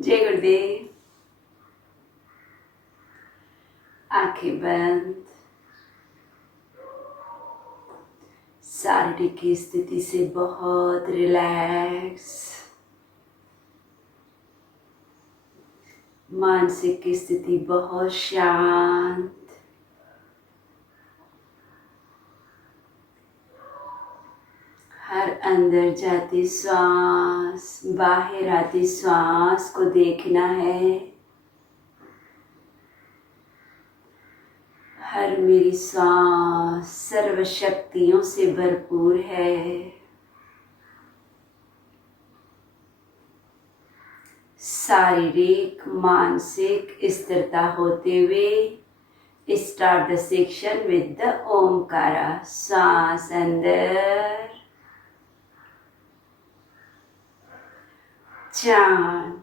जय गुरुदेव। आंखें बंद, शारीरिक की स्थिति से बहुत रिलैक्स, मानसिक की स्थिति बहुत शांत। हर अंदर जाती श्वास, बाहर आती श्वास को देखना है। हर मेरी श्वास सर्व शक्तियों से भरपूर है। शारीरिक मानसिक स्थिरता होते हुए start the section with the Omkara. सांस अंदर, चांट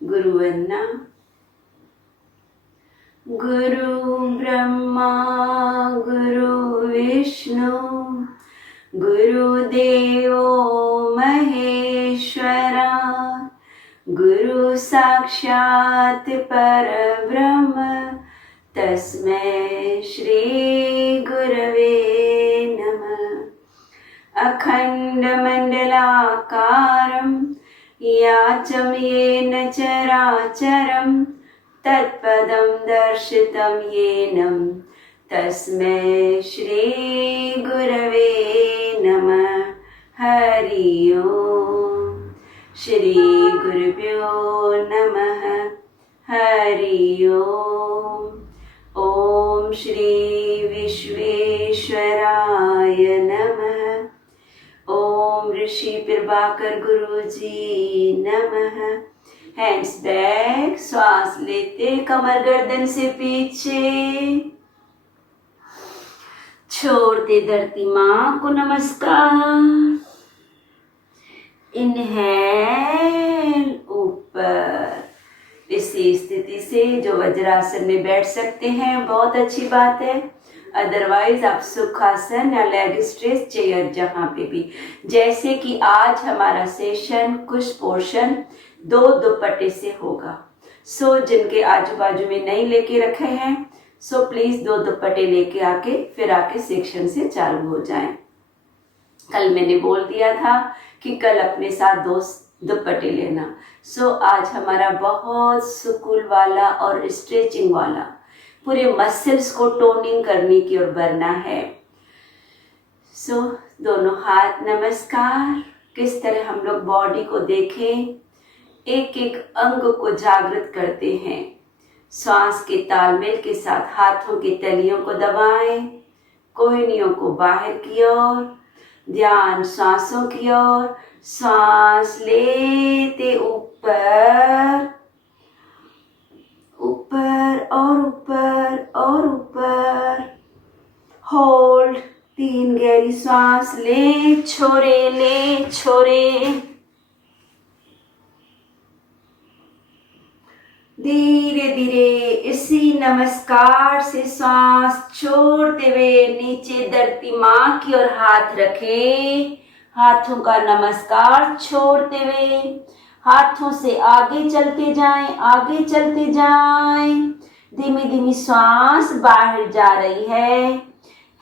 गुरुवंदना। गुरु ब्रह्मा गुरु विष्णु गुरुदेवो महेश्वरा, गुरु साक्षात् परब्रह्म तस्मै श्री गुरवे नमः। अखण्डमण्डलाकारं याचं येन चराचरं तत्पदं दर्शितं येन तस्मै श्री गुरवे नमः। हरि ओम। श्री गुरुभ्यो नमः। हरि ओम। ओम श्री विश्वेश्वराय नमः। ओम ऋषि प्रभाकर गुरुजी नमः। हैंड्स बैक, श्वास लेते कमर गर्दन से पीछे, छोड़ते धरती माँ को नमस्कार। इनहेल ऊपर। इसी स्थिति से जो वज्रासन में बैठ सकते हैं बहुत अच्छी बात है, अदरवाइज आप सुखासन या लेग स्ट्रेच चेयर जहां पे भी। जैसे कि आज हमारा सेशन कुछ पोर्शन 2 दुपट्टे से होगा। सो जिनके आजू बाजू में नहीं लेके रखे हैं, सो प्लीज 2 दुपट्टे लेके आके फिर आके सेक्शन से चालू हो जाएं। कल मैंने बोल दिया था कि कल अपने साथ 2 दुपट्टे लेना। सो आज हमारा बहुत सुकून वाला और स्ट्रेचिंग वाला, पूरे मसल्स को टोनिंग करने की ओर बढ़ना है। सो दोनों हाथ नमस्कार। किस तरह हम लोग बॉडी को देखें, एक एक अंग को जागृत करते हैं। श्वास के तालमेल के साथ हाथों की तलियों को दबाएं, कोहनियों को बाहर की ओर, ध्यान सांसों की ओर। सांस लेते ऊपर, ऊपर और ऊपर और ऊपर। होल्ड, 3 गहरी सांस ले छोड़े, ले छोड़े। धीरे धीरे इसी नमस्कार से सांस छोड़ते हुए नीचे धरती माँ की ओर हाथ रखें। हाथों का नमस्कार छोड़ते हुए हाथों से आगे चलते जाएं, आगे चलते जाएं। धीमी धीमी सांस बाहर जा रही है।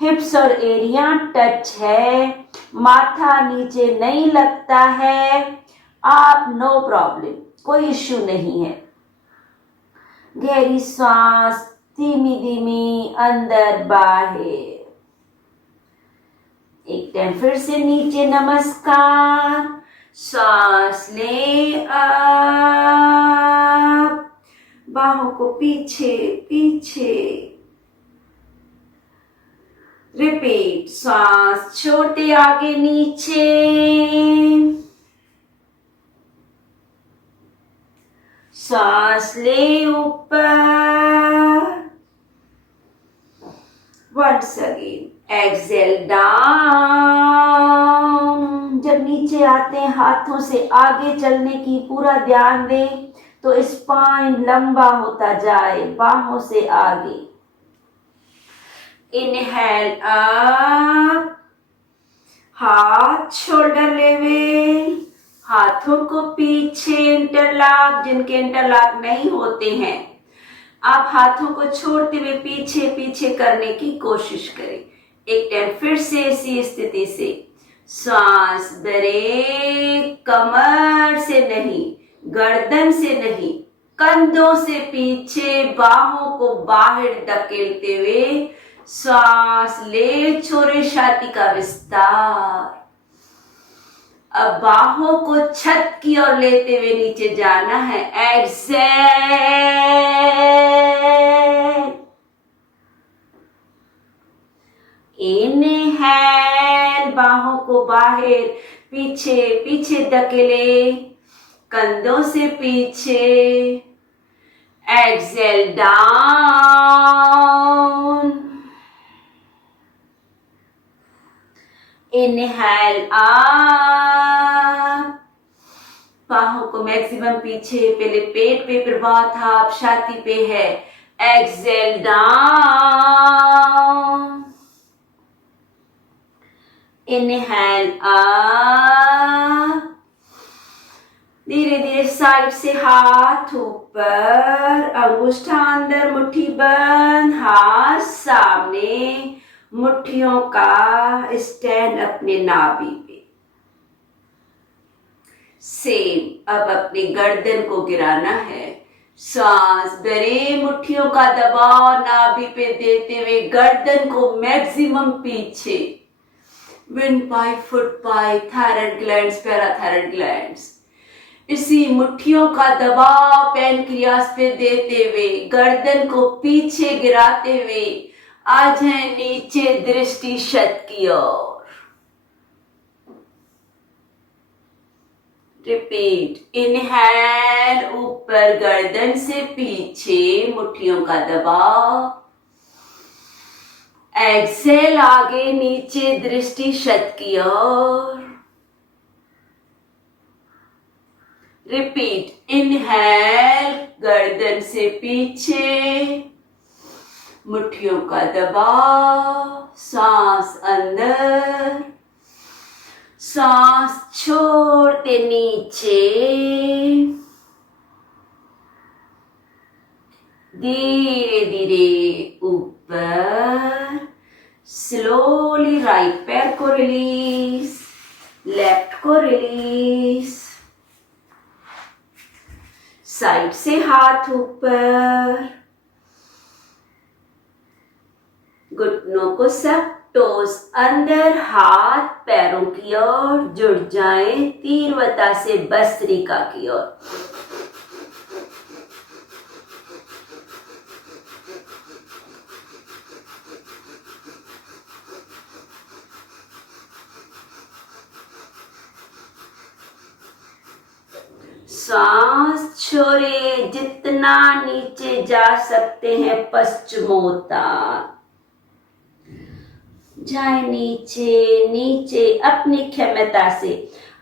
हिप्स और एरिया टच है, माथा नीचे नहीं लगता है। आप नो प्रॉब्लम, कोई इश्यू नहीं है। गहरी सांस धीमी धीमी अंदर बाहर। एक टाइम फिर से नीचे नमस्कार। सांस ले अप, बाहों को पीछे पीछे, रिपीट, सांस छोड़ते आगे नीचे, सांस ले ऊपर, वंस अगेन एक्सेल डाउन। जब नीचे आते हैं हाथों से आगे चलने की पूरा ध्यान दें, तो स्पाइन लंबा होता जाए बाहों से आगे। इनहेल अप, हाथ शोल्डर लेवल, हाथों को पीछे इंटरलॉक, जिनके इंटरलॉक नहीं होते हैं आप हाथों को छोड़ते हुए पीछे पीछे करने की कोशिश करें। एक टाइम फिर से इसी स्थिति से सांस भरे, कमर से नहीं, गर्दन से नहीं, कंधों से पीछे, बाहों को बाहर धकेलते हुए सांस ले, छोड़े छाती का विस्तार। अब बाहों को छत की ओर लेते हुए नीचे जाना है। एक्सेल, इनहेल, बाहों को बाहर पीछे पीछे धकेले, कंधों से पीछे। एक्सेल डाउन, इनहेल अप, बाहों को मैक्सिमम पीछे, पहले पेट पे प्रभाव था, अब छाती पे है। एक्सेल डाउन, इनहेल अप, धीरे धीरे साइड से हाथ ऊपर, अंगूठा अंदर, मुट्ठी बंद, हाथ सामने, मुट्ठियों का स्टैंड अपने नाभि पे। सेम, अब अपनी गर्दन को गिराना है। सांस भरे, मुट्ठियों का दबाव नाभि पे देते हुए गर्दन को मैक्सिमम पीछे। Wind pipe, foot pipe, thyroid glands, parathyroid glands, इसी मुट्ठियों का दबाव पैनक्रियास पे देते हुए गर्दन को पीछे गिराते हुए आज है नीचे, दृष्टि छत की ओर। रिपीट, इनहेल, ऊपर गर्दन से पीछे, मुट्ठियों का दबाव। एक्सेल, आगे नीचे, दृष्टि छत की ओर। रिपीट, इनहेल, गर्दन से पीछे, मुट्ठियों का दबाव, सांस अंदर, सांस छोड़ते नीचे, धीरे धीरे ऊपर। स्लोली राइट पैर को रिलीज, लेफ्ट को रिलीज, साइड से हाथ ऊपर, घुटनों को सब, टोस अंदर, हाथ पैरों की ओर जुड़ जाएं, तीव्रता से भस्त्रिका की ओर। सांस छोड़े, जितना नीचे जा सकते हैं पश्चिमोत्तान जाए, नीचे नीचे अपनी क्षमता से।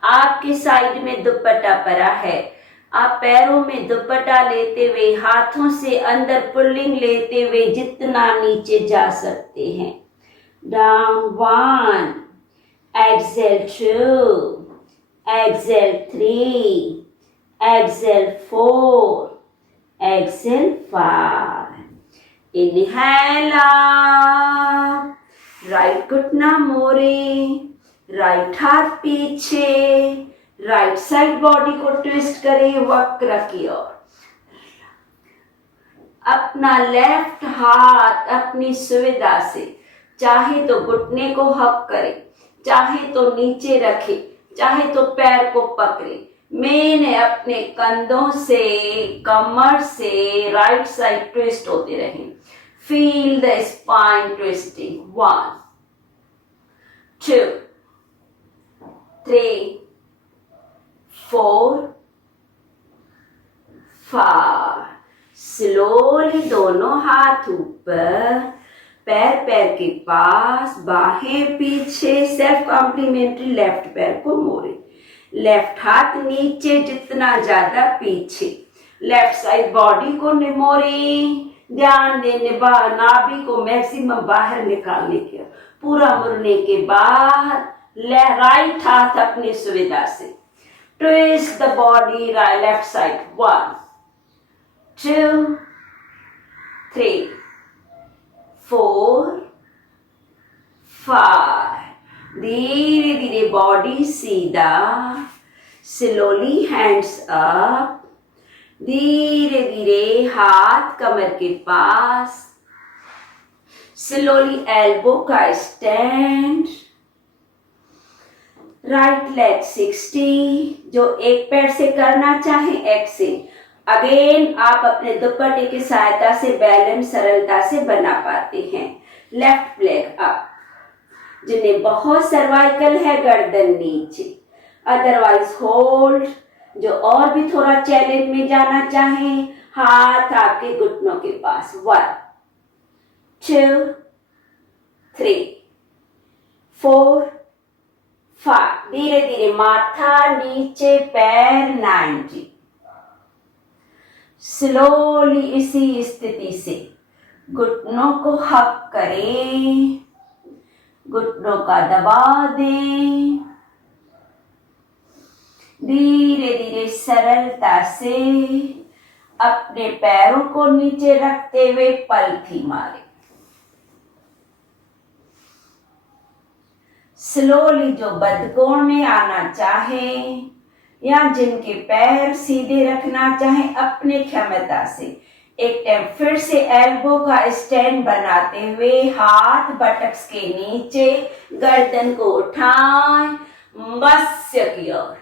आपके साइड में दुपट्टा पड़ा है, आप पैरों में दुपट्टा लेते हुए हाथों से अंदर पुलिंग लेते हुए जितना नीचे जा सकते हैं। Down 1, exhale 2, exhale 3, exhale 4, exhale 5, inhale up, right घुटना मोड़े, राइट हाथ पीछे, राइट साइड बॉडी को ट्विस्ट करें वक्र की ओर। अपना लेफ्ट हाथ अपनी सुविधा से, चाहे तो घुटने को हक करें, चाहे तो नीचे रखे, चाहे तो पैर को पकड़े। मैंने अपने कंधों से, कमर से राइट साइड ट्विस्ट होते रहें। Feel the spine twisting. 1, 2, 3, 4, 5। Slowly दोनों हाथ ऊपर, पैर के पास, बाहें पीछे, सेल्फ कॉम्प्लीमेंट्री। लेफ्ट पैर को मोड़े, लेफ्ट हाथ नीचे जितना ज्यादा पीछे, लेफ्ट साइड बॉडी को निमोरे। ध्यान देने नाभि को मैक्सिमम बाहर निकालने के, पूरा मुड़ने के बाद राइट हाथ अपनी सुविधा से twist the body left side. 1, 2, 3, 4, 5। धीरे धीरे बॉडी सीधा, स्लोली हैंड्स अप, धीरे धीरे हाथ कमर के पास, स्लोली एल्बो का स्टैंड, राइट लेग 60। जो एक पैर से करना चाहे एक से। अगेन आप अपने दुपट्टे की सहायता से बैलेंस सरलता से बना पाते हैं। लेफ्ट लेग अप, जिन्हें बहुत सर्वाइकल है गर्दन नीचे, अदरवाइज होल्ड। जो और भी थोड़ा चैलेंज में जाना चाहे, हाथ आपके घुटनों के पास। 1, 2, 3, 4, 5। धीरे धीरे माथा नीचे, पैर 90। स्लोली इसी स्थिति से घुटनों को हक करें, घुटनों का दबाव दें। धीरे धीरे सरलता से अपने पैरों को नीचे रखते हुए पलथी मारे। स्लोली जो बदकोण में आना चाहे या जिनके पैर सीधे रखना चाहे, अपने क्षमता से एक टाइम फिर से एल्बो का स्टैंड बनाते हुए हाथ बटक्स के नीचे, गर्दन को उठाएं, मत्स्य की ओर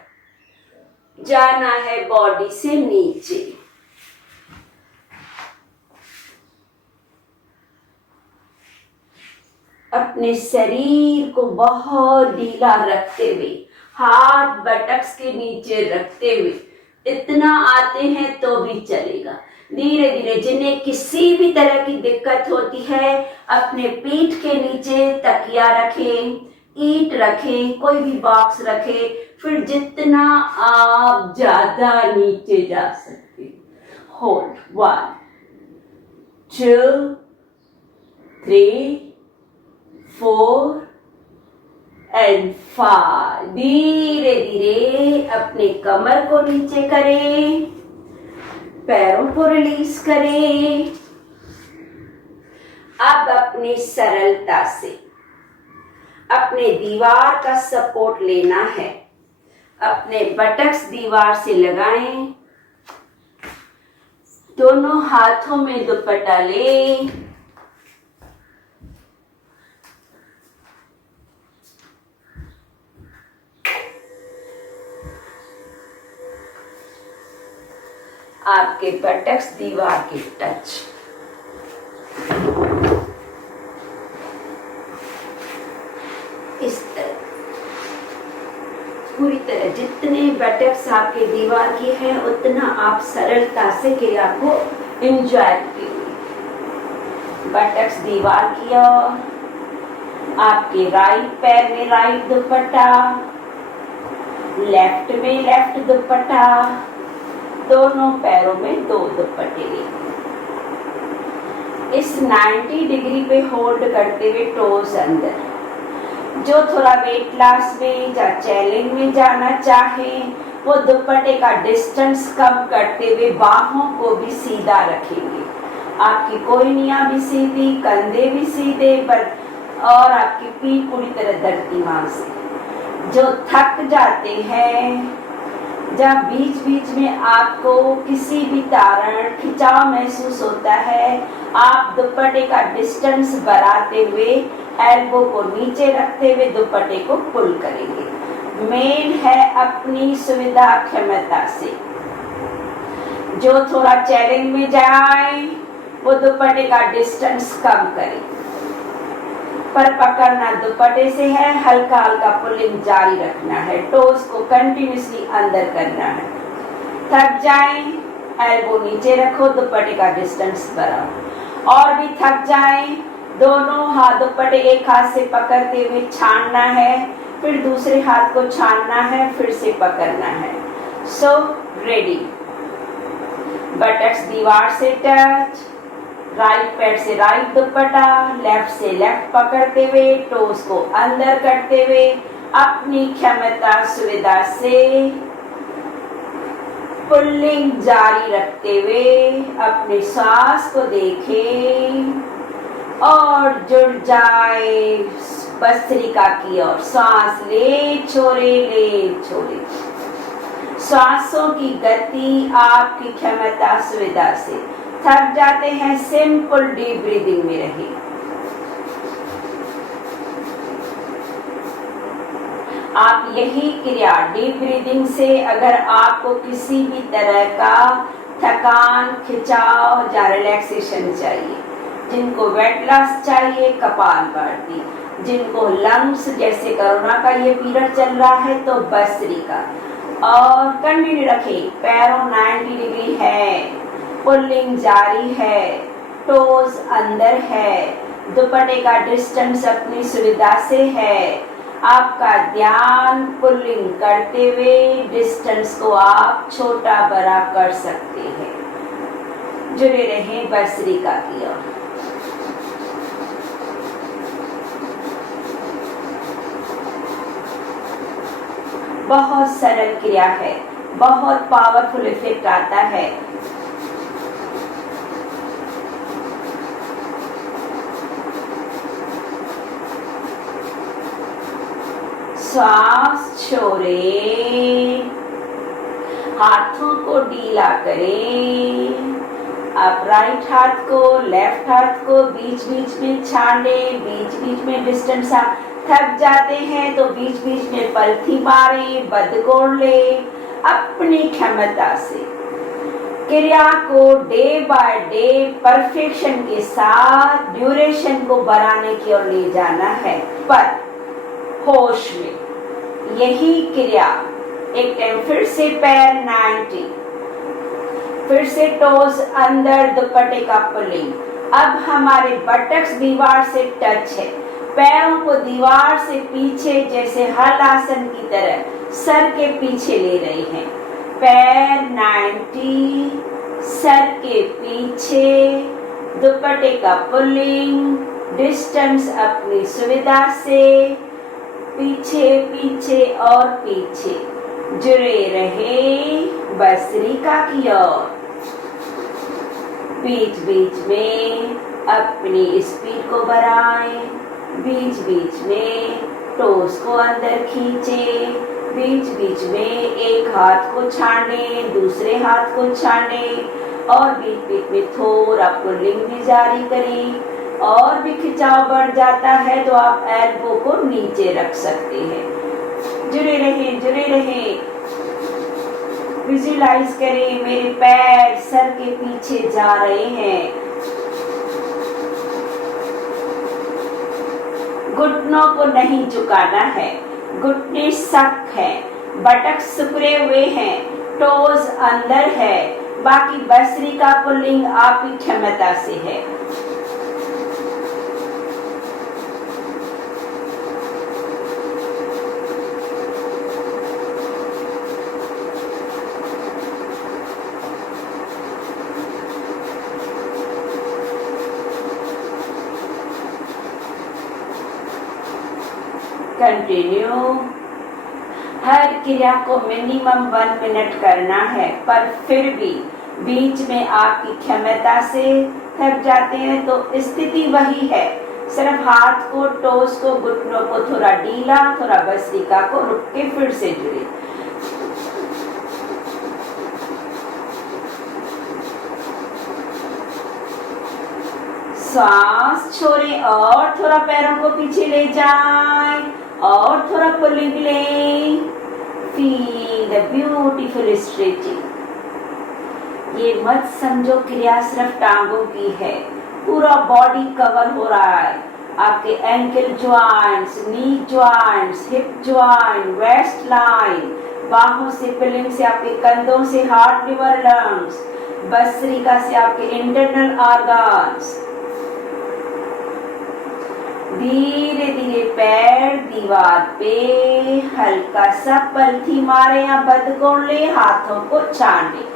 जाना है, बॉडी से नीचे। अपने शरीर को बहुत ढीला रखते हुए, हाथ बटक्स के नीचे रखते हुए, इतना आते हैं तो भी चलेगा। धीरे धीरे जिन्हें किसी भी तरह की दिक्कत होती है, अपने पीठ के नीचे तकिया रखें, ईंट रखें, कोई भी बॉक्स रखें, फिर जितना आप ज्यादा नीचे जा सकते। Hold 1, 2, 3, 4 and 5। धीरे धीरे अपने कमर को नीचे करें, पैरों को रिलीज करें। अब अपनी सरलता से अपने दीवार का सपोर्ट लेना है। अपने बटक्स दीवार से लगाएं, दोनों हाथों में दुपट्टा लें, आपके बटक्स दीवार के टच। इस तरह पूरी तरह जितने बटक्स आपके दीवार की है, उतना आप सरलता से क्रिया को एंजॉय कीजिए। बटक्स दीवार की ओर, आपके राइट पैर में राइट दुपट्टा, लेफ्ट में लेफ्ट दुपट्टा, दोनों पैरों में 2 दुपट्टे। इस 90 डिग्री पे होल्ड करते हुए टोज अंदर। जो थोड़ा वेट लॉस में या चैलेंज में जाना चाहे, वो दुपट्टे का डिस्टेंस कम करते हुए बाहों को भी सीधा रखेंगे। आपकी कोहनियां भी सीधी, कंधे भी सीधे, और आपकी पीठ पूरी तरह धरतीमान से। जो थक जाते हैं, जब बीच बीच में आपको किसी भी कारण खिंचाव महसूस होता है, आप दुपट्टे का डिस्टेंस बढ़ाते हुए एल्बो को नीचे रखते हुए दुपट्टे को पुल करेंगे। मेन है अपनी सुविधा क्षमता से। जो थोड़ा चैलेंज में जाए, वो दुपट्टे का डिस्टेंस कम करें। पर पकड़ना दुपट्टे से है, हल्का हल्का पुलिंग जारी रखना है, टोज को कंटिन्यूसली अंदर करना है। थक जाएं, एल्बो नीचे रखो, दुपट्टे का डिस्टेंस बढ़ाओ। और भी थक जाएं, दोनों हाथ दुपट्टे एक हाथ से पकड़ते हुए छानना है, फिर दूसरे हाथ को छानना है, फिर से पकड़ना है। So ready. बटक्स दीवार से टच, राइट पैर से राइट दुपट्टा, लेफ्ट से लेफ्ट पकड़ते हुए, टोस को अंदर करते हुए, अपनी क्षमता सुविधा से पुलिंग जारी रखते हुए अपने सांस को देखें और जुड़ जाए भस्त्रिका की ओर। सांस ले छोड़े। सांसों की गति आपकी क्षमता सुविधा से। थक जाते हैं, सिंपल डीप ब्रीदिंग में रहे। आप यही क्रिया डीप ब्रीदिंग से अगर आपको किसी भी तरह का थकान, खिंचाव या रिलैक्सेशन चाहिए, जिनको वेट लॉस चाहिए कपालभाति, जिनको लंग्स जैसे कोरोना का ये पीरियड चल रहा है तो भस्त्रिका, और कंटिन्यू रखें। पैरों 90 डिग्री है, पुलिंग जारी है, टोज अंदर है, दुपट्टे का डिस्टेंस अपनी सुविधा से है। आपका ध्यान पुलिंग करते हुए डिस्टेंस को आप छोटा बड़ा कर सकते हैं। जुड़े रहें भस्त्रिका की ओर। बहुत सरल क्रिया है, बहुत पावरफुल इफेक्ट आता है। सांस छोड़े, हाथों को ढीला करें। आप राइट हाथ को, लेफ्ट हाथ को बीच बीच में छाने, बीच बीच में डिस्टेंस। आप थक जाते हैं तो बीच बीच में पलथी मारे, बदगोड़ ले अपनी क्षमता से। क्रिया को डे बाय डे परफेक्शन के साथ ड्यूरेशन को बढ़ाने की ओर ले जाना है, पर होश में। यही क्रिया एक टाइम फिर से पैर 90, फिर से टोज अंदर, दुपट्टे का पुलिंग। अब हमारे बटक्स दीवार से टच है, पैरों को दीवार से पीछे जैसे हल आसन की तरह सर के पीछे ले रहे हैं। पैर 90, सर के पीछे, दुपट्टे का पुलिंग, डिस्टेंस अपनी सुविधा से, पीछे पीछे और पीछे। जुड़े रहे भस्त्रिका की ओर। बीच बीच में अपनी स्पीड को बढ़ाएं, बीच बीच में टोस को अंदर खींचे, बीच बीच में एक हाथ को छाने, दूसरे हाथ को छाने, और बीच बीच में थोड़ा पुलिंग भी जारी करें। और भी खिंचाव बढ़ जाता है तो आप एल्बो को नीचे रख सकते हैं। जुड़े रहें। विजुलाइज करें मेरे पैर सर के पीछे जा रहे हैं। घुटनों को नहीं झुकाना है, घुटने सख्त है, बटक सिकुड़े हुए हैं, टोज अंदर है। बाकी भस्त्रिका पुलिंग आपकी क्षमता से है। कंटिन्यू। हर क्रिया को मिनिमम 1 मिनट करना है, पर फिर भी बीच में आपकी क्षमता से थक जाते हैं तो स्थिति वही है, सिर्फ हाथ को, टोस को, घुटनों को थोड़ा ढीला, थोड़ा भस्त्रिका को रुक के फिर से जुड़े। सांस छोड़े और थोड़ा पैरों को पीछे ले जाएं और थोड़ा पुलिंग लें। Feel the beautiful stretching. ये मत समझो क्रिया सिर्फ टांगों की है, पूरा बॉडी कवर हो रहा है। आपके ankle joints, knee joints, hip joint, waist line, बाहों से पुलिंग से आपके कंधों से हार्ट, लिवर, लंग्स, भस्त्रिका से आपके इंटरनल ऑर्गन्स। धीरे धीरे पैर दीवार पे हल्का सा पलथी मारे या बदकोण ले, हाथों को छाने,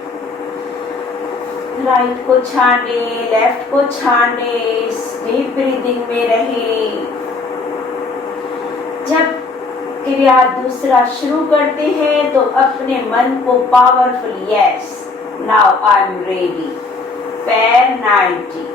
राइट को छाने, लेफ्ट को छाने, डीप ब्रीदिंग में रहे। जब क्रिया दूसरा शुरू करते हैं तो अपने मन को powerful, yes now I am ready, पैर 90,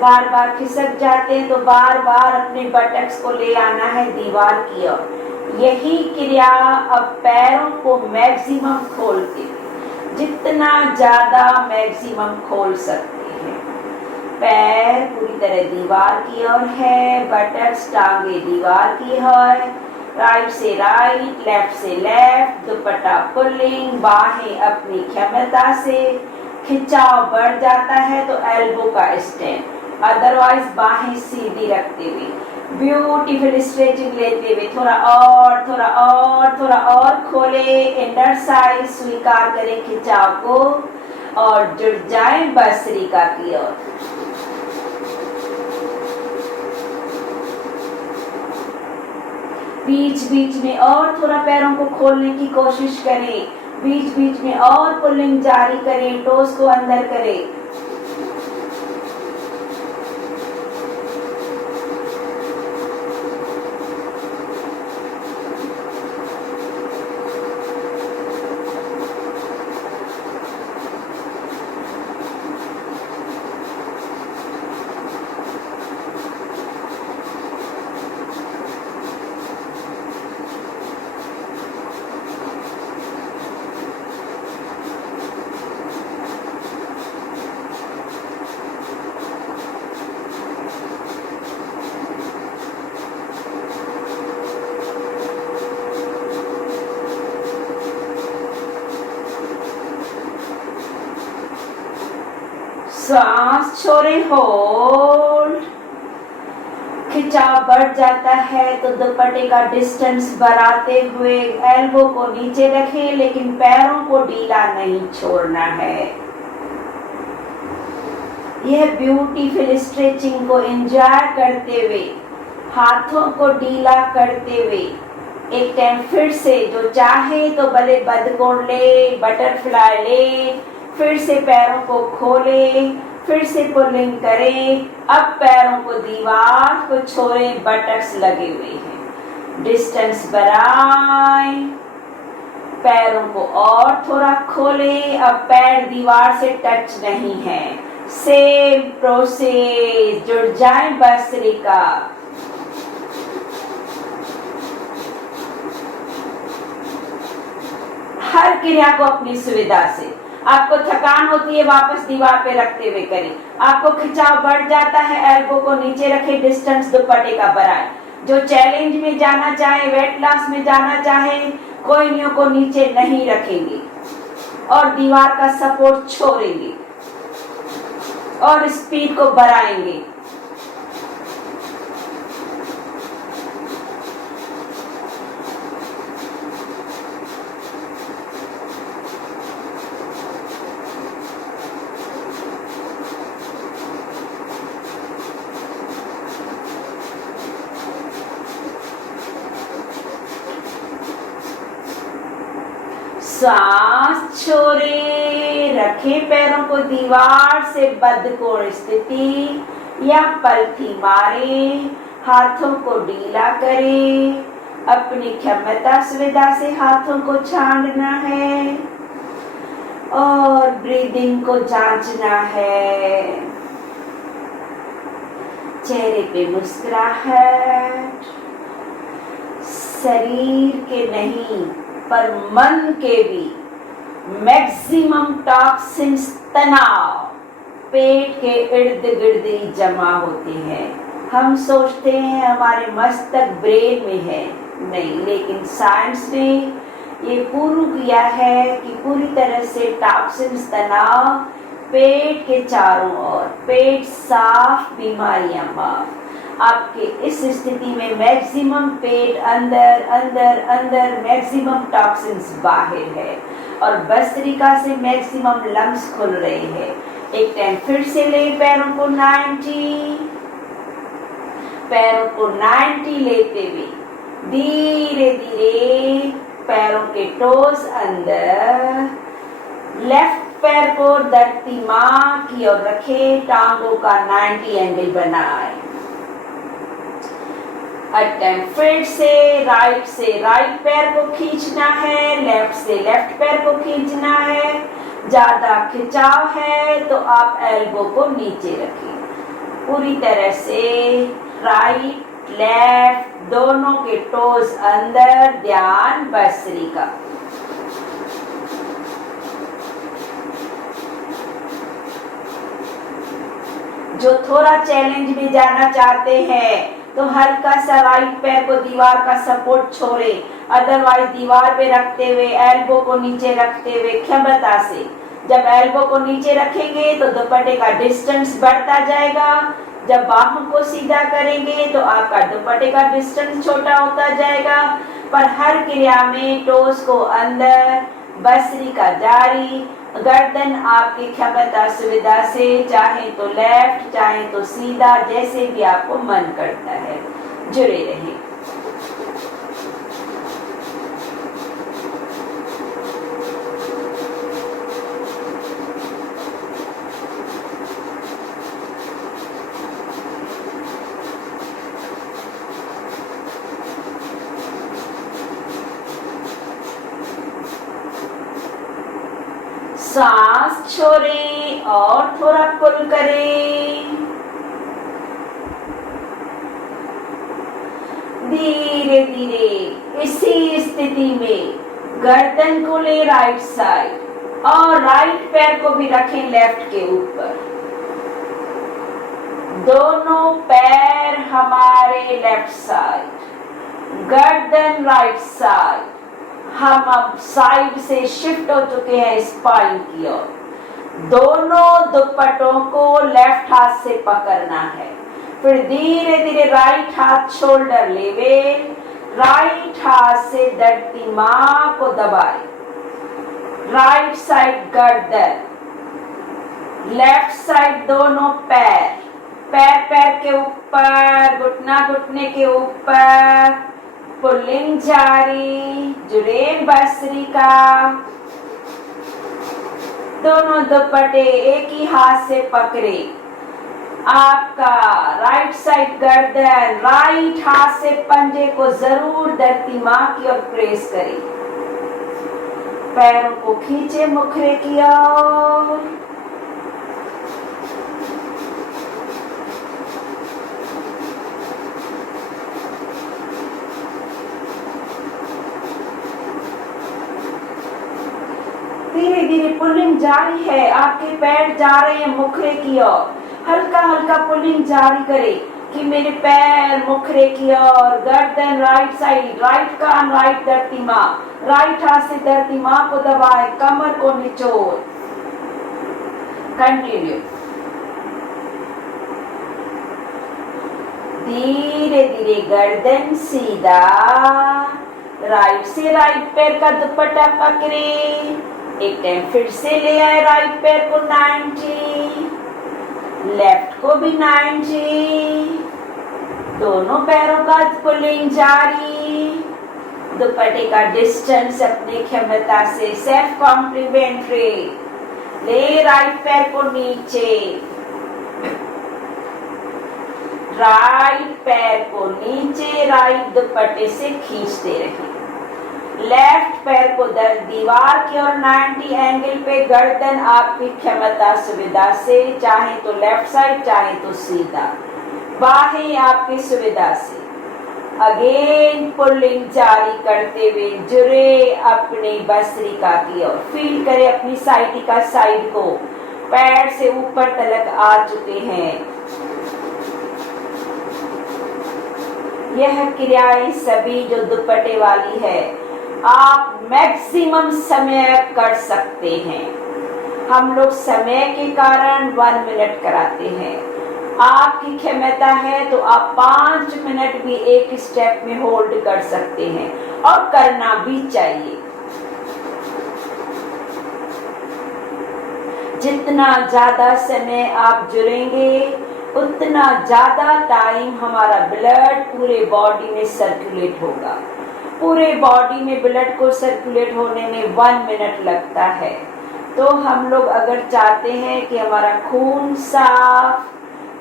बार बार खिसक जाते हैं तो बार बार अपने बटक्स को ले आना है दीवार की ओर। यही क्रिया अब पैरों को मैक्सिमम खोलते हैं, जितना ज्यादा मैक्सिमम खोल सकते हैं। पैर पूरी तरह दीवार की ओर है, बटक्स टांगे दीवार की ओर, राइट से राइट, लेफ्ट से लेफ्ट, दुपट्टा पुलिंग, बाहें अपनी क्षमता से, खिंचाव बढ़ जाता है तो एल्बो का स्टैंड, अदरवाइज बाहें सीधी रखते हुए, ब्यूटीफुल स्ट्रेचिंग लेते हुए थोड़ा और थोड़ा और थोड़ा और खोले, इनर साइड स्वीकार करें खिंचाव को और जुड़ जाएं भस्त्रिका की ओर। बीच बीच में और थोड़ा पैरों को खोलने की कोशिश करें, बीच बीच में और पुलिंग जारी करें, टोस को अंदर करें। सांस छोड़े, होल्ड, खिंचाव बढ़ जाता है तो दुपट्टे का डिस्टेंस बढ़ाते हुए एल्बो को नीचे रखें, लेकिन पैरों को ढीला नहीं छोड़ना है। यह ब्यूटीफुल स्ट्रेचिंग को एंजॉय करते हुए, हाथों को ढीला करते हुए एक टाइम फिर से जो चाहे तो भले बदकोण ले, बटरफ्लाई ले, फिर से पैरों को खोले, फिर से पुलिंग करें। अब पैरों को दीवार को छोड़ें, बटक्स लगे हुए हैं, डिस्टेंस बढ़ाएं, पैरों को और थोड़ा खोलें। अब पैर दीवार से टच नहीं है, सेम प्रोसेस, जुड़ जाएं भस्त्रिका। हर क्रिया को अपनी सुविधा से, आपको थकान होती है वापस दीवार पे रखते हुए करें, आपको खिंचाव बढ़ जाता है एल्बो को नीचे रखें, डिस्टेंस दुपट्टे का बढ़ाएं। जो चैलेंज में जाना चाहे, वेट लॉस में जाना चाहे, कोई नियों को नीचे नहीं रखेंगे और दीवार का सपोर्ट छोड़ेंगे और स्पीड को बढ़ाएंगे। सांस छोड़े, रखें पैरों को दीवार से बद्धकोण स्थिति या पलथी मारे, हाथों को ढीला करें, अपनी क्षमता सुविधा से हाथों को छांटना है और ब्रीदिंग को जांचना है। चेहरे पे मुस्कुराहट, शरीर के नहीं पर मन के भी मैक्सिमम टॉक्सिन्स, तनाव पेट के इर्द गिर्द ही जमा होते हैं। हम सोचते हैं हमारे मस्तक ब्रेन में है, नहीं, लेकिन साइंस ने ये प्रूव किया है कि पूरी तरह से टॉक्सिन्स, तनाव पेट के चारों ओर, पेट साफ, बीमारियां माफ। आपके इस स्थिति में मैक्सिमम पेट अंदर अंदर अंदर, मैक्सिमम टॉक्सिन्स बाहर है और भस्त्रिका से मैक्सिमम लंग्स खुल रहे हैं। एक टाइम फिर से ले पैरों को 90, पैरों को 90 लेते हुए धीरे धीरे पैरों के टोस अंदर, लेफ्ट पैर को धरती मां की ओर रखे, टांगों का 90 एंगल बनाए। अटेम्प्ट फिर से राइट पैर को खींचना है, लेफ्ट से लेफ्ट पैर को खींचना है। ज्यादा खिंचाव है तो आप एल्बो को नीचे रखें। पूरी तरह से राइट लेफ्ट दोनों के टोज अंदर, ध्यान भस्त्रिका। जो थोड़ा चैलेंज में जाना चाहते हैं तो हल्का सा राइट पैर को दीवार का सपोर्ट छोड़े, अदरवाइज दीवार पे रखते हुए एल्बो को नीचे रखते हुए क्षमता से, जब एल्बो को नीचे रखेंगे तो दुपट्टे का डिस्टेंस बढ़ता जाएगा। जब बाहों को सीधा करेंगे तो आपका दुपट्टे का डिस्टेंस छोटा होता जाएगा। पर हर क्रिया में टोस को अंदर, भस्त्रिका जारी, गर्दन आपकी क्षमता सुविधा से, चाहे तो लेफ्ट चाहे तो सीधा, जैसे भी आपको मन करता है, जुड़े रहें। सांस छोड़ें और थोड़ा पुल करें। धीरे धीरे इसी स्थिति में गर्दन को ले राइट साइड और राइट पैर को भी रखें लेफ्ट के ऊपर। दोनों पैर हमारे लेफ्ट साइड, गर्दन राइट साइड। हम अब साइड से शिफ्ट हो चुके हैं स्पाइन की ओर। दोनों दुपट्टों को लेफ्ट हाथ से पकड़ना है। फिर धीरे धीरे राइट हाथ शोल्डर लेवे, राइट हाथ से धरती मां को दबाए। राइट साइड गर्दन, लेफ्ट साइड दोनों पैर, पैर के ऊपर, घुटना घुटने के ऊपर, पुलिंग जारी, जुड़े भस्त्रिका। दोनों दुपट्टे एक ही हाथ से पकड़े। आपका राइट साइड गर्दन, राइट हाथ से पंजे को जरूर धरती मां की ओर प्रेस करें। पैरों को खींचे मुखरे की ओर। धीरे धीरे पुलिंग जारी है। आपके पैर जा रहे हैं मुखरे की ओर। हल्का हल्का पुलिंग जारी करें कि मेरे पैर मुखरे की ओर। गर्दन राइट साइड, राइट कान राइट धरती मां, राइट हाथ से धरती मां को दबाए, कमर को निचोड़। कंटिन्यू। धीरे धीरे गर्दन सीधा, राइट से राइट पैर का दुपट्टा पकड़े। एक टाइम फिर से ले आए राइट पैर को 90, लेफ्ट को भी 90। दोनों पैरों का पुलिंग जारी। दुपट्टे का डिस्टेंस अपनी क्षमता से, सेल्फ कॉम्प्लीमेंट्री। ले राइट पैर को नीचे, राइट पैर को नीचे, राइट दुपट्टे से खींचते रहिए। लेफ्ट पैर को दीवार की ओर 90 एंगल पे, गर्दन आपकी क्षमता सुविधा से, चाहे तो लेफ्ट साइड चाहे तो सीधा, बाहें आपकी सुविधा से। अगेन पुलिंग जारी करते हुए जुड़े अपनी भस्त्रिका की ओर। फील करें अपनी साइटिका साइड को, पैर से ऊपर तलक आ चुके हैं। यह क्रियाएं सभी जो दुपट्टे वाली है, आप मैक्सिमम समय कर सकते हैं। हम लोग समय के कारण 1 मिनट कराते हैं, आपकी क्षमता है तो आप 5 मिनट भी एक स्टेप में होल्ड कर सकते हैं और करना भी चाहिए। जितना ज्यादा समय आप जुड़ेंगे उतना ज्यादा टाइम हमारा ब्लड पूरे बॉडी में सर्कुलेट होगा। पूरे बॉडी में ब्लड को सर्कुलेट होने में 1 मिनट लगता है। तो हम लोग अगर चाहते हैं कि हमारा खून साफ,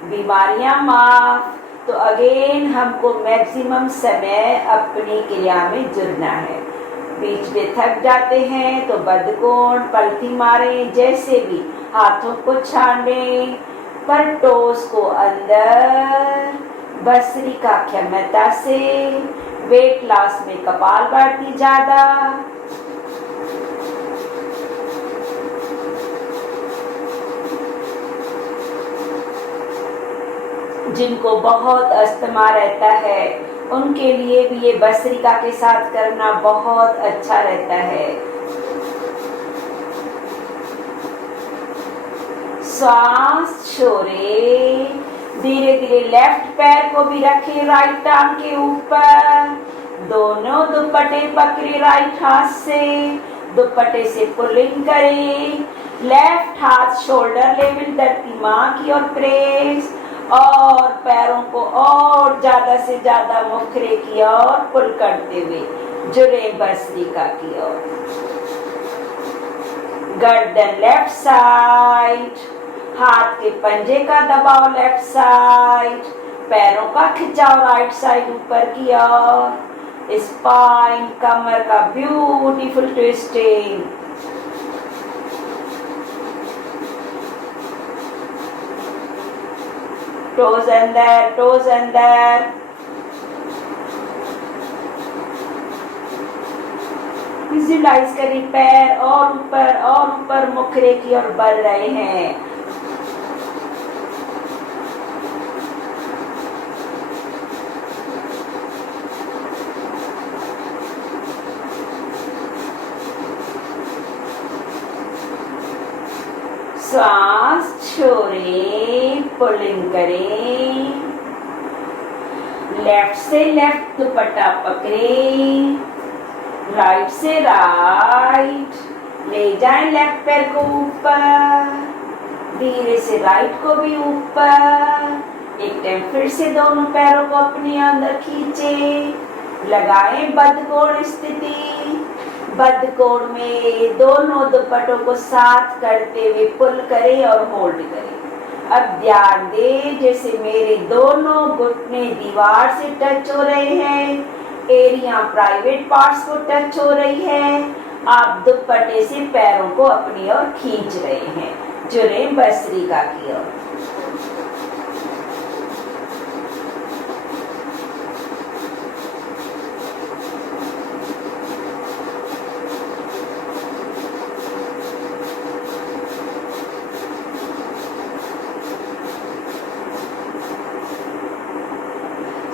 बीमारियां माफ, तो अगेन हमको मैक्सिमम समय अपनी क्रिया में जुड़ना है। बीच में थक जाते हैं तो बदकोण, पलथी मारें, जैसे भी हाथों को छानें, पर टोस को अंदर, भस्त्रिका क्षमता से, वेट लॉस में कपालभाति ज्यादा। जिनको बहुत अस्थमा रहता है उनके लिए भी ये भस्त्रिका के साथ करना बहुत अच्छा रहता है। श्वास छोड़े, धीरे धीरे लेफ्ट पैर को भी रखें राइट आर्म के ऊपर, दोनों दुपट्टे पकड़े राइट हाथ से, दुपट्टे से पुलिंग करें, लेफ्ट हाथ शोल्डर लेवल धरती मां की ओर प्रेस, और पैरों को और ज्यादा से ज्यादा मुखरे की ओर पुल करते हुए जुड़े भस्त्रिका की ओर। गर्दन लेफ्ट साइड, हाथ के पंजे का दबाव लेफ्ट साइड, पैरों का खिंचाव राइट साइड ऊपर की ओर, स्पाइन कमर का ब्यूटीफुल ट्विस्टिंग। टोज अंदर, टोज अंदर, विजुलाइज करें पैर और ऊपर मुखरे की ओर बढ़ रहे हैं। श्वास छोड़ें, पुलिंग करें, लेफ्ट से लेफ्ट दुपट्टा पकड़ें, राइट से राइट, ले जाएं लेफ्ट पैर को ऊपर, धीरे से राइट को भी ऊपर। एक टाइम फिर से दोनों पैरों को अपने अंदर खींचे, लगाएं बद्धकोण स्थिति। बद्धकोण में दोनों दुपट्टों को साथ करते हुए पुल करें और होल्ड करें। अब ध्यान दें जैसे मेरे दोनों घुटने दीवार से टच हो रहे हैं, एरिया प्राइवेट पार्ट्स को टच हो रही है। आप दुपट्टे से पैरों को अपनी ओर खींच रहे हैं, जुड़े भस्त्रिका की ओर।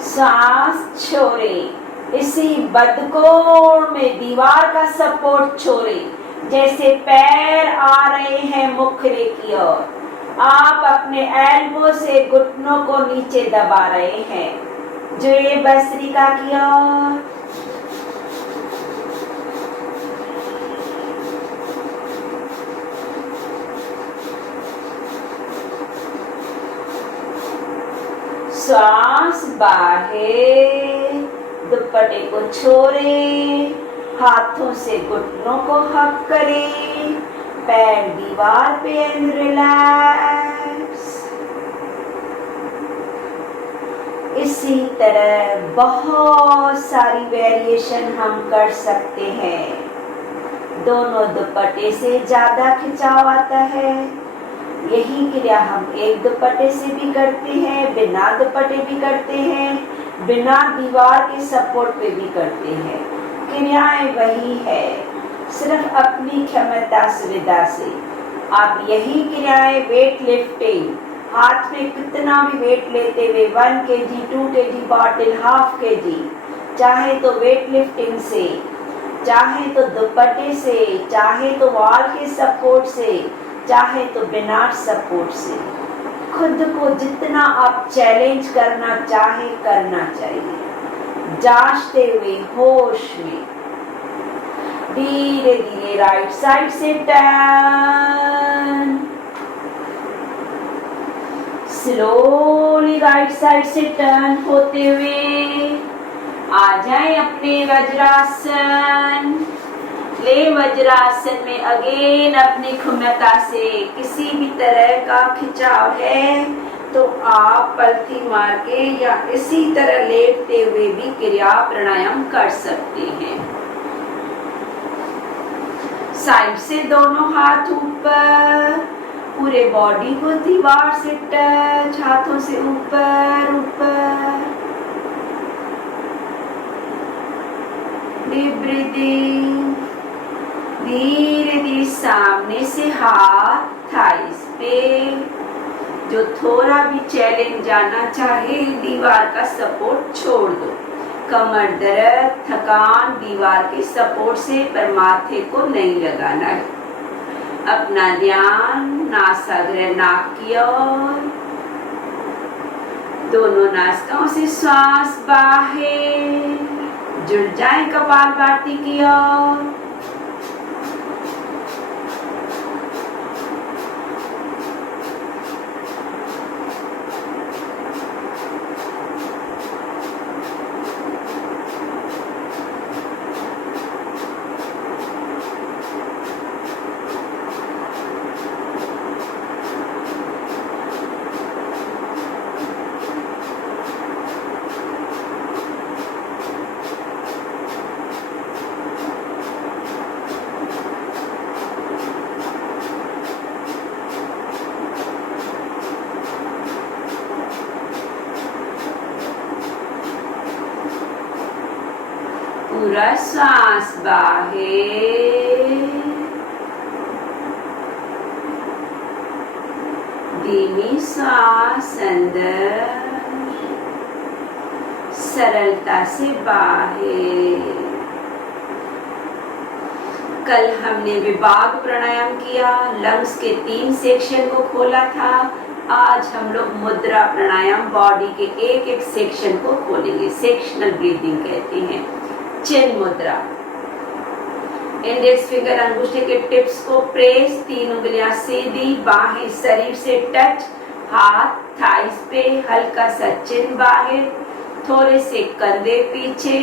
सांस छोड़े, इसी बद्धकोण में दीवार का सपोर्ट छोड़े, जैसे पैर आ रहे हैं मुखरे की ओर। आप अपने एल्बो से घुटनों को नीचे दबा रहे हैं, जुड़े भस्त्रिका की ओर। श्वास बाहर, दुपट्टे को छोड़े, हाथों से घुटनों को हक करें, पैर दीवार पे एंड रिलैक्स। इसी तरह बहुत सारी वेरिएशन हम कर सकते हैं। दोनों दुपट्टे से ज्यादा खिंचाव आता है, यही क्रिया हम एक दुपट्टे से भी करते हैं, बिना दुपट्टे भी करते हैं, बिना दीवार के सपोर्ट पे भी करते हैं। क्रियाएं वही है, सिर्फ अपनी क्षमता सुविधा से। आप यही क्रियाएं वेट लिफ्टिंग, हाथ में कितना भी वेट लेते हुए 1 kg, 2 kg बॉटल, ½ kg, चाहे तो वेट लिफ्टिंग से, चाहे तो दुपट्टे से, चाहे तो वॉल के सपोर्ट से, चाहे तो बिना सपोर्ट से, खुद को जितना आप चैलेंज करना चाहे करना चाहिए, जांचते हुए होश में। धीरे धीरे राइट साइड से टर्न, स्लोली राइट साइड से टर्न होते हुए आ जाए अपने वज्रासन। ले वज्रासन में अगेन अपनी क्षमता से किसी भी तरह का खिंचाव है तो आप पलथी मार के या इसी तरह लेटते हुए भी क्रिया प्राणायाम कर सकते हैं। साइड से दोनों हाथ ऊपर, पूरे बॉडी को दीवार से टच, हाथों से ऊपर ऊपर। Deep breathing. धीरे धीरे सामने से हाथ थाइस पे, जो थोड़ा भी चैलेंज जाना चाहे दीवार का सपोर्ट छोड़ दो। कमर दर्द, थकान दीवार के सपोर्ट से पर माथे को नहीं लगाना है। अपना ध्यान नासाग्र नाक की ओर, दोनों नासिकाओं से श्वास बाहर, जुड़ जाए कपालभाति की ओर। पूरा सांस बाहर, धीमी सांस अंदर, सरलता से बाहर। कल हमने विभाग प्राणायाम किया, लंग्स के 3 सेक्शन को खोला था। आज हम लोग मुद्रा प्राणायाम बॉडी के एक एक सेक्शन को खोलेंगे, सेक्शनल ब्रीदिंग कहते हैं। चिन मुद्रा, इंडेक्स फिंगर अंगूठे के टिप्स को प्रेस, 3 उंगलियां सीधी, बाहें शरीर से टच, हाथ थाइस पे, हल्का सा चिन बाहर, थोड़े से कंधे पीछे,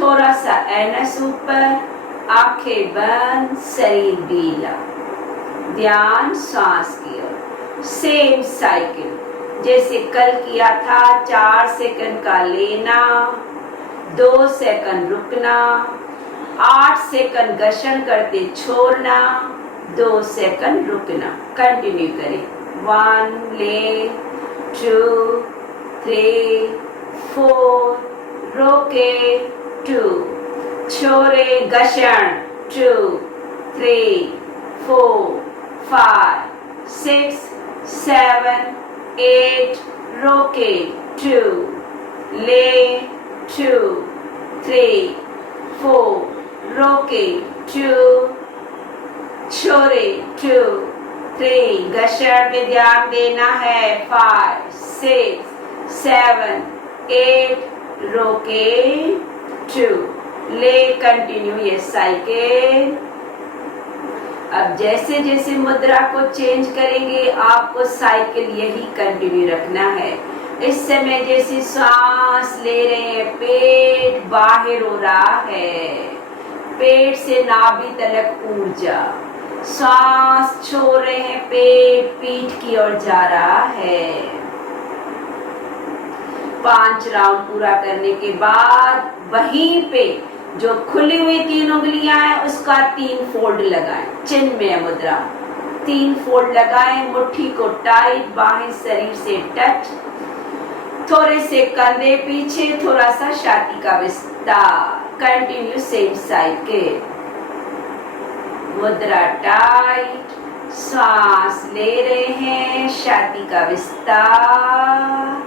थोड़ा सा एनस ऊपर, आंखें बंद, शरीर ढीला। ध्यान सांस की ओर। सेम साइकिल जैसे कल किया था, 4 सेकंड का लेना, 2 सेकंड रुकना, 8 सेकंड घर्षण करते छोड़ना, 2 सेकंड रुकना। कंटिन्यू करें। 1 ले, 2 3 4, रोके, 2 छोड़े, घर्षण, 2 3 4 5 6 7 8, रोके, 2 ले, 2 3 4, रोके, 2 छोड़े, 2 3, घर्षण में ध्यान देना है, 5 6 7 8, रोके, 2 ले। कंटिन्यू ये साइकिल। अब जैसे जैसे मुद्रा को चेंज करेंगे आपको साइकिल यही कंटिन्यू रखना है। इस समय जैसे सांस ले रहे हैं, पेट बाहर हो रहा है, पेट से नाभि तलक ऊर्जा, सांस छोड़ रहे हैं, पेट पीठ की ओर जा रहा है। 5 राउंड पूरा करने के बाद वहीं पे जो खुली हुई 3 उंगलियां हैं उसका 3 फोल्ड लगाएं। चिन्मय मुद्रा, 3 फोल्ड लगाएं, मुट्ठी को टाइट, बाहें शरीर से टच, थोड़े से कंधे पीछे, थोड़ा सा छाती का विस्तार। Continue same cycle. मुद्रा टाइट, सांस ले रहे हैं, छाती का विस्तार,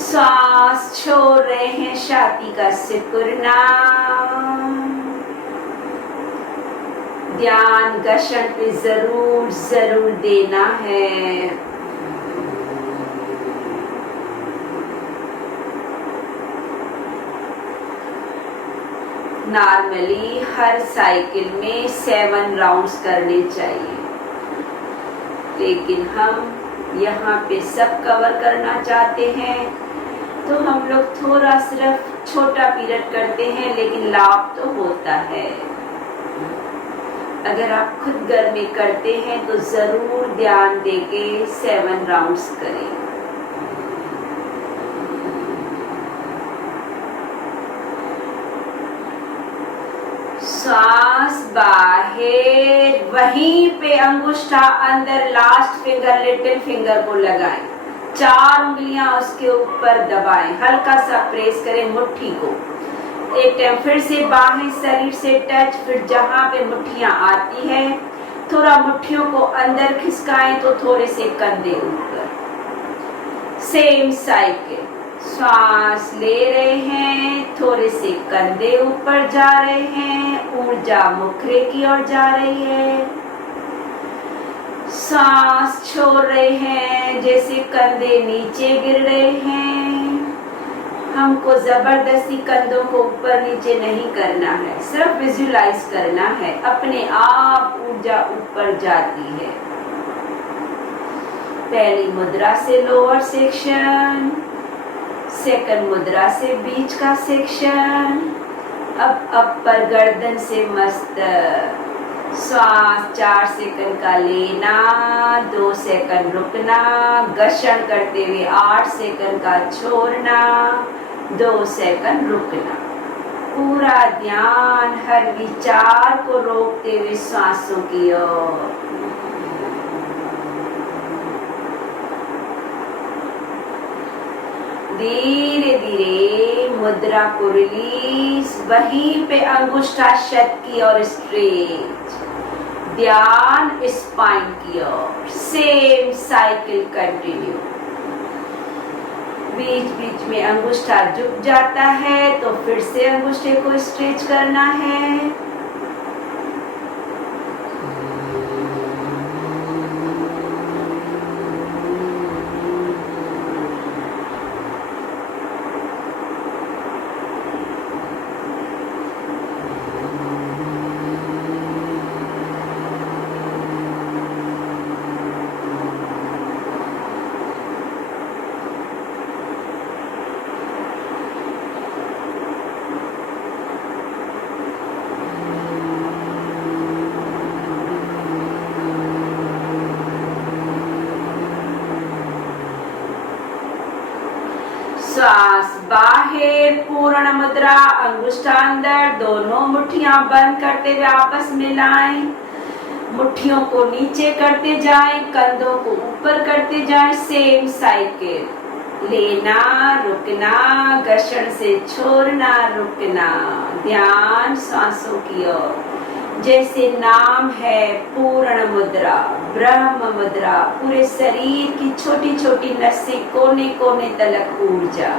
सांस छोड़ रहे हैं, छाती का सिकुड़ना। ध्यान घर्षण पे जरूर जरूर देना है। नॉर्मली हर साइकिल में 7 राउंड्स करने चाहिए, लेकिन हम यहाँ पे सब कवर करना चाहते हैं तो हम लोग थोड़ा सिर्फ छोटा पीरियड करते हैं, लेकिन लाभ तो होता है। अगर आप खुद घर में करते हैं तो जरूर ध्यान देके 7 राउंड्स करें। सांस बाहर, वहीं पे अंगूठा अंदर, लास्ट फिंगर लिटिल फिंगर को लगाएं, 4 उंगलियां उसके ऊपर दबाएं, हल्का सा प्रेस करें मुट्ठी को। एक टाइम फिर से बाहें शरीर से टच, फिर जहां पे मुट्ठियां आती है थोड़ा मुट्ठियों को अंदर खिसकाएं तो थोड़े से कंधे ऊपर। सेम साइकिल, श्वास ले रहे हैं, थोड़े से कंधे ऊपर जा रहे हैं, ऊर्जा मुखरे की ओर जा रही है। सांस छोड़ रहे हैं, जैसे कंधे नीचे गिर रहे हैं। हमको जबरदस्ती कंधों को ऊपर नीचे नहीं करना है, सिर्फ विजुलाइज करना है, अपने आप ऊर्जा ऊपर जाती है। पहली मुद्रा से लोअर सेक्शन, सेकंड मुद्रा से बीच का सेक्शन, अब अपर गर्दन से मस्तक। श्वास 4 सेकंड का लेना, 2 सेकंड रुकना, घर्षण करते हुए 8 सेकंड का छोड़ना, 2 सेकंड रुकना। पूरा ध्यान हर विचार को रोकते हुए सांसों की ओर। धीरे धीरे मुद्रा को रिलीज, वहीं पे अंगुष्ठा शत की ओर स्ट्रेच, ध्यान स्पाइन की ओर। Same cycle continue. बीच बीच में अंगुष्ठा झुक जाता है तो फिर से अंगुष्ठे को स्ट्रेच करना है। श्वास बाहर, पूर्ण मुद्रा, अंगुष्ठा अंदर, दोनों मुट्ठियां बंद करते हुए आपस में लाएं। मुट्ठियों को नीचे करते जाएं, कंधों को ऊपर करते जाएं। सेम साइकिल, लेना, रुकना, घर्षण से छोड़ना, रुकना। ध्यान सांसों की ओर। जैसे नाम है पूर्ण मुद्रा, ब्रह्म मुद्रा, पूरे शरीर की छोटी छोटी नसें, कोने कोने तलक ऊर्जा।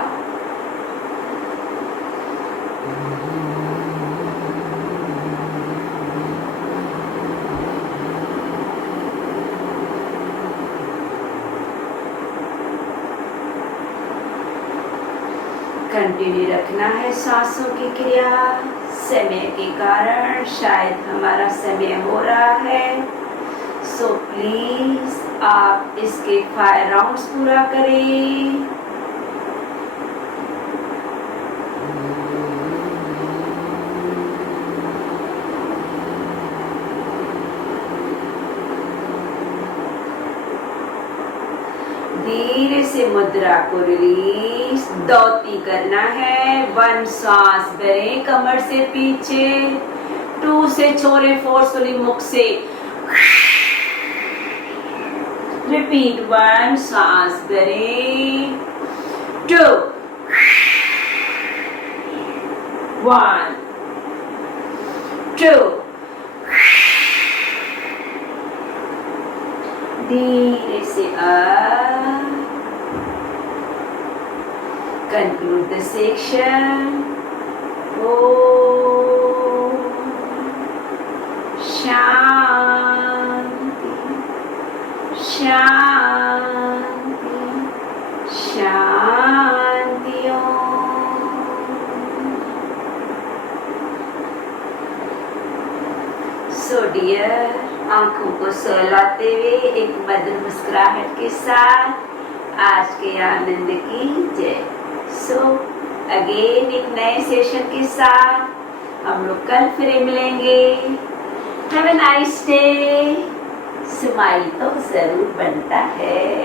कंटिन्यू रखना है सांसों की क्रिया। समय के कारण शायद हमारा समय हो रहा है, सो प्लीज आप इसके 5 राउंड्स पूरा करें। धीरे से मुद्रा को रिलीज, दौती करना है। 1 सांस भरें कमर से पीछे, 2 से छोड़े फोर्सफुली मुख से। रिपीट, 1 सांस भरें, 2, 1, 2। धीरे से conclude the section. Om शांति शांति शांति सो डियर, आंखों को सहलाते हुए एक मधुर मुस्कुराहट के साथ आज के आनंद की जय। सो अगेन एक नए सेशन के साथ हम लोग कल फिर मिलेंगे। Have a nice day. Smile तो जरूर बनता है।